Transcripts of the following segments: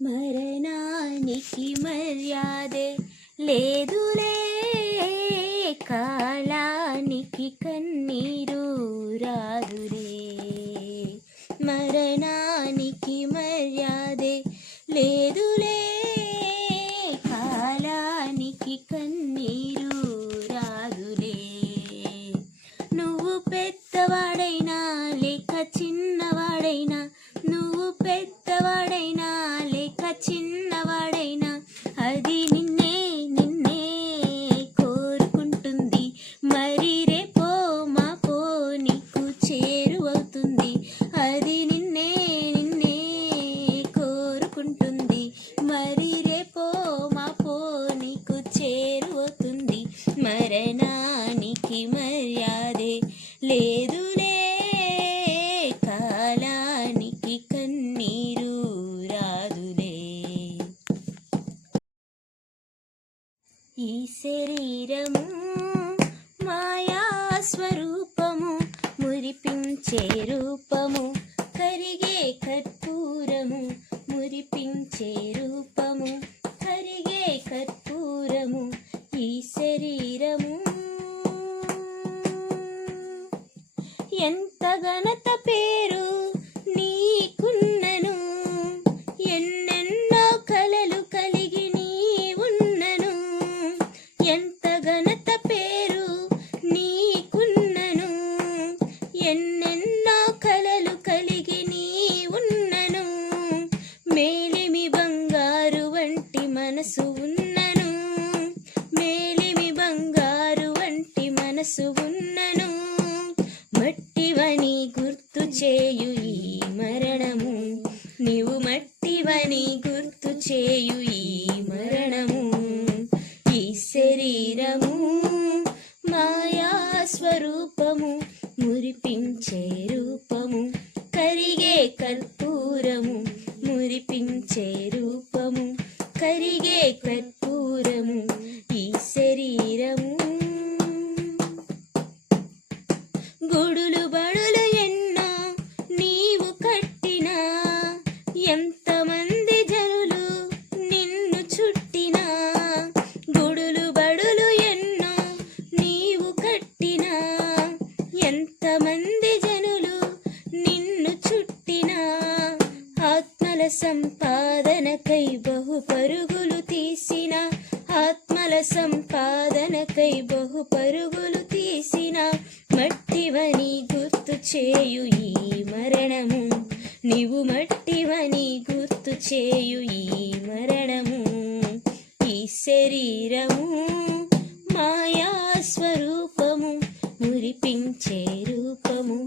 మరణానికి మర్యాదే లేదులే, కాలానికి కన్నీరు రాదులే. మరణానికి మర్యాదే లేదులే, కాలానికి కన్నీరు రాదులే. నువ్వు పెద్దవాడైనా లేక చిన్నవాడైనా, నువ్వు పెద్దవాడైనా లేక చిన్నవాడైనా, అది నిన్నే నిన్నే కోరుకుంటుంది. మరి రేపో మాపో నీకు చేరువవుతుంది. అది నిన్నే నిన్నే కోరుకుంటుంది. మరి రేపో మాపో నీకు చేరువవుతుంది. మరణానికి మర్యాదే లేదులే, కాలానికి కన్నీరు రాదులే. ఈ శరీరము మాయా స్వరూపము, మురిపించే రూపము, కరిగే కర్పూరము, మురిపించే రూపము, కరిగే కర్పూరము. ఈ శరీరము ఎంత ఘనత పేరు నీకున్నను, ఎన్నెన్నో కలలు కలిగి నీ ఉన్నను. ఎంత ఘనత పేరు నీకున్నను, ఎన్నెన్నో కలలు కలిగి నీ ఉన్నను. మేలిమి బంగారు వంటి మనసు ఉన్నను, మేలిమి బంగారు వంటి మనసు ఉన్నను. మట్టివని గుర్తు చేయు ఈ మరణము, నీవు మట్టివని గుర్తు చేయు ఈ మరణము. ఈ శరీరము మాయా స్వరూపము, మురిపించే రూపము, కరిగే కర్పూరము, మురిపించే రూపము, కరిగే కర్పూరము. ఈ శరీరము గుడులు బడులు ఎన్నో నీవు కట్టినా, ఎంతమంది జనులు నిన్ను చుట్టినా. గుడులు బడులు ఎన్నో నీవు కట్టినా, ఎంతమంది జనులు నిన్ను చుట్టినా. ఆత్మల సంపాదనకై బహు పరుగులు తీసిన, ఆత్మల సంపాదనకై బహు పరుగులు తీసిన. మట్టివని గుర్తు చేయు ఈ మరణము, నీవు మట్టివని గుర్తు చేయు ఈ మరణము. ఈ శరీరము మాయా స్వరూపము, మురిపించే రూపము,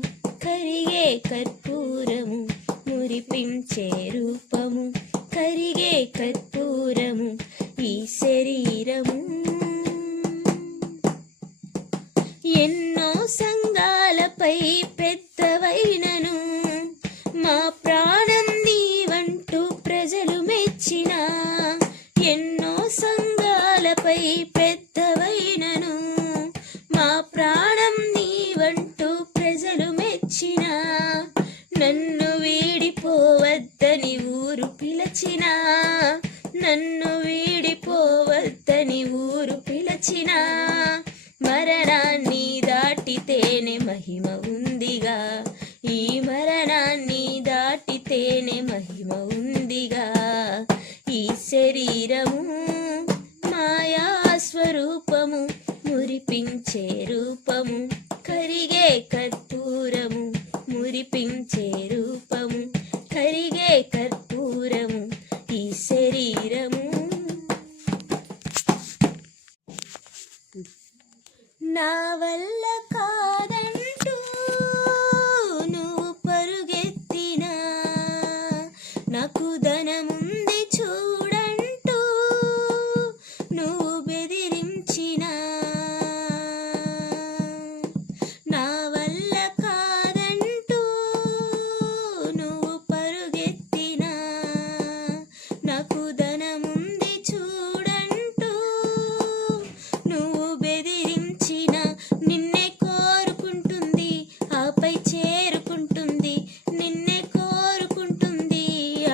కరిగే కర్పూరము, మురిపించే రూపము, కరిగే కర్పూరము. ఈ శరీరము ఎన్నో సంఘాలపై పెద్దవైనను, మా ప్రాణం నీవంటూ ప్రజలు మెచ్చిన. ఎన్నో సంఘాలపై పెద్దవైనను, మా ప్రాణం నీవంటూ ప్రజలు మెచ్చిన. నన్ను వీడిపోవద్దని ఊరు పిలచిన, నన్ను వీడిపోవద్దని ఊరు పిలచిన. మరణాన్ని దాటితేనే మహిమ ఉందిగా, ఈ మరణాన్ని దాటితేనే మహిమ ఉందిగా. ఈ శరీరము మాయా స్వరూపము, మురిపించే రూపము, కరిగే కర్పూరము, మురిపించే రూపము, కరిగే కర్పూరము. ఈ శరీరము నా వల్ల కాదంటూ నువ్వు పరుగెత్తినా, నాకు ధనముంది చూడంటూ నువ్వు బెదిరించినా. నా వల్ల కాదంటూ నువ్వు పరుగెత్తినా, నాకు ధనముంది చూడంటూ నువ్వు బెదిరించిన. నిన్నే కోరుకుంటుంది ఆపై చేరుకుంటుంది, నిన్నే కోరుకుంటుంది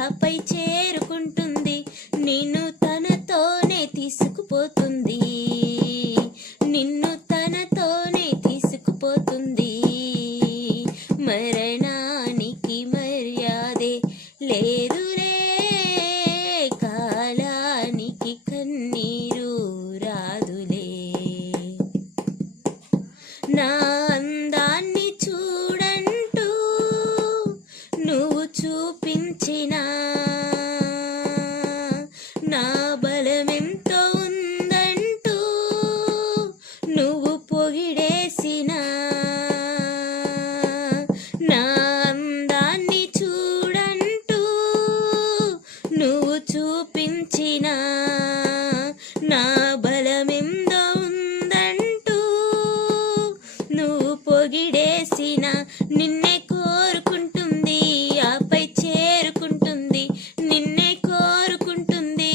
ఆపై చేరుకుంటుంది. నా బలమెంతో ఉందంటూ నువ్వు పొగిడేసినా, నా అందాన్ని చూడంటూ నువ్వు చూపించినా, నా బలమెంతో ఉందంటూ నువ్వు పొగిడేసినా, నిన్నే కోరుకుంటుంది ఆపై చేరుకుంటుంది, నిన్నే కోరుకుంటుంది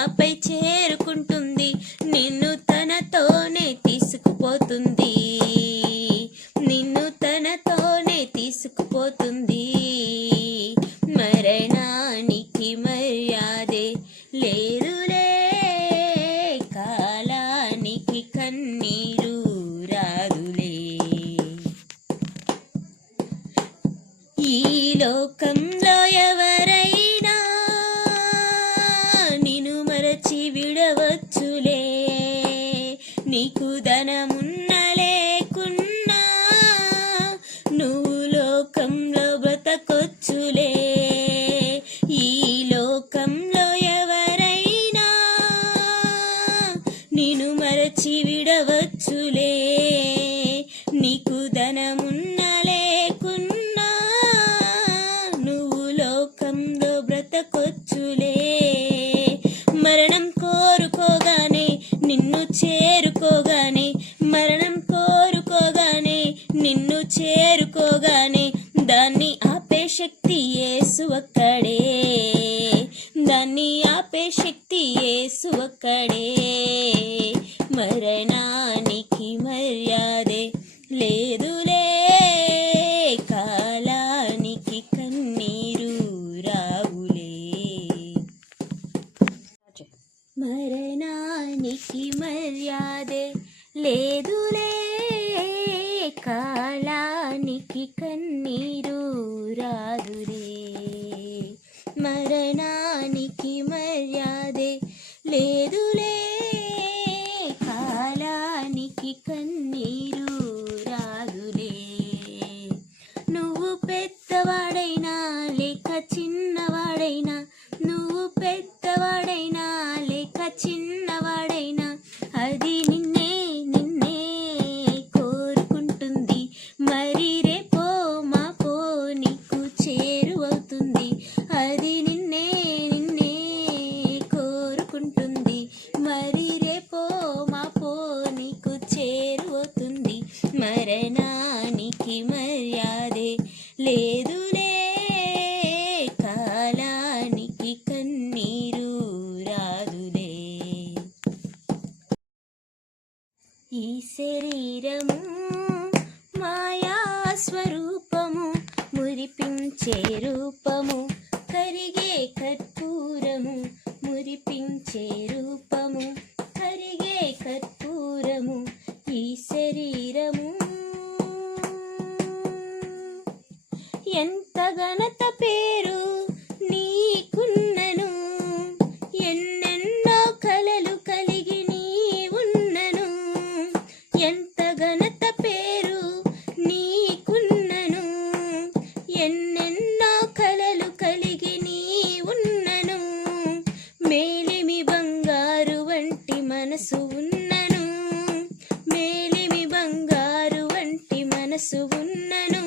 ఆపై చేరుకుంటుంది, నిన్ను తనతోనే తీసుకుపోతుంది, నిన్ను తనతోనే తీసుకుపోతుంది. మరణానికి మర్యాదే లేదులే, కాలానికి కన్నీరు రాదులే. ఈ లోకంలో ఎవరైనా నిన్ను మరచి విడవచ్చులే, నీకు ధనమున్నా లేకున్నా నువ్వు లోకంలో బ్రతకొచ్చులే. ఈ లోకంలో ఎవరైనా నిన్ను మరచి విడవచ్చులే, నీకు ధనమున్నా లేకున్నా నువ్వు లోకంలో బ్రతకొచ్చులే. మరణం కోరుకోగానే నిన్ను చేరుకోగానే, మరణం కోరుకోగానే నిన్ను చేరుకోగానే, దాన్ని ఆపే శక్తి యేసు ఒక్కడే, దాన్ని ఆపే శక్తి యేసు ఒక్కడే. మరణానికి మర్యాదే లేదులే, కాలానికి కన్నీరు రావులే. మరణానికి మర్యాదే లేదులే, కాలానికి కన్నీరు రాదులే. మరణానికి మర్యాదే లేదులే, కాలానికి కన్నీరు రాదులే. నువ్వు పెద్దవాడైనా లేక చిన్నవాడైనా, నువ్వు పెద్దవాడైనా లేక చిన్నవాడైనా, అది నిన్నే నిన్నే కోరుకుంటుంది. మరి రేపో మాపో నీకు చేరువవుతుంది, అది నిన్నే నిన్నే కోరుకుంటుంది. మరి రేపో మాపో నీకు చేరువవుతుంది. మరణానికి మర్యాదే లేదులే, కాలానికి కన్నీరు రాదులే. ఈ శరీరము మాయా స్వరూపము, మురిపించే రూపము, కరిగే కర్పూరము, మురిపించే రూపము, కరిగే కర్పూరము. ఈ శరీరము ఎంత ఘనత పేరు నీకున్నను, ఎన్నెన్నో కలలు కలిగి నీ ఉన్నను, ఎంత ఘనత పేరు నీకున్నను, ఎన్నెన్నో కలలు కలిగి నీ ఉన్నను. మేలిమి బంగారు వంటి మనసు ఉన్నను, మేలిమి బంగారు వంటి మనసు ఉన్నను.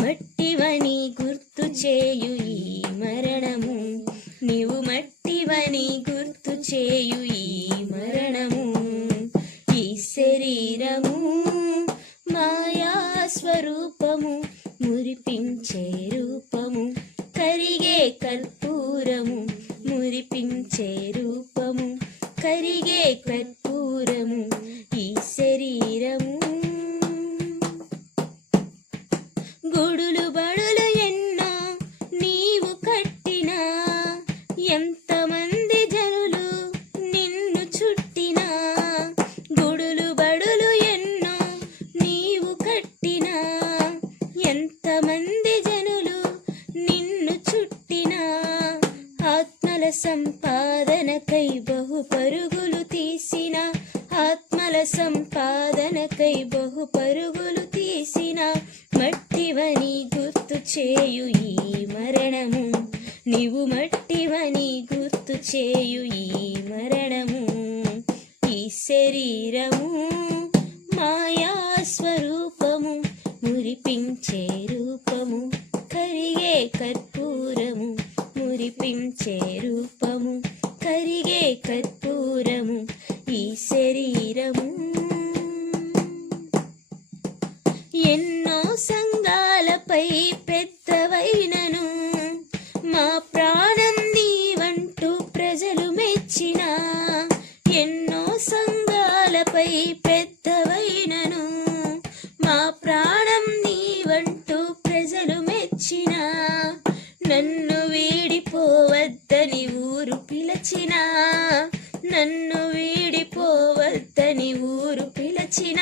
మట్టివని గుర్తు చేయు ఈ మరణము, నీవు మట్టివని గుర్తు చేయు ఈ మరణము. ఈ శరీరము మాయా స్వరూపము, మురిపించే రూపము, కరిగే కర్పూరము, మురిపించే రూపము, కరిగే కర్పూరము. ఈ శరీరము గుడులు బడులు ఎన్నో నీవు కట్టినా, ఎంతమంది జనులు నిన్ను చుట్టినా, గుడులు బడులు ఎన్నో నీవు కట్టినా, ఎంతమంది జనులు నిన్ను చుట్టినా, ఆత్మల సంపాదనకై బహు పరుగులు తీసిన, ఆత్మల సంపాదనకై బహు పరుగులు తీసిన, మట్టివని గుర్తు చేయు ఈ మరణము, నీవు మట్టివని గుర్తు చేయు ఈ మరణము, ఈ శరీరము మాయా స్వరూపము, మురిపించే రూపము కరిగే కర్పూరము, మురిపించే రూపము కరిగే కర్పూరము ఈ శరీరము. ఎన్నో సంఘాలపై పెద్దవైనను మా ప్రాణం నీవంటూ ప్రజలు మెచ్చిన, ఎన్నో సంఘాలపై పెద్దవైనను మా ప్రాణం నీవంటూ ప్రజలు మెచ్చిన, నన్ను వీడిపోవద్దని ఊరు పిలచిన, నన్ను వీడిపోవద్దని ఊరు పిలచిన.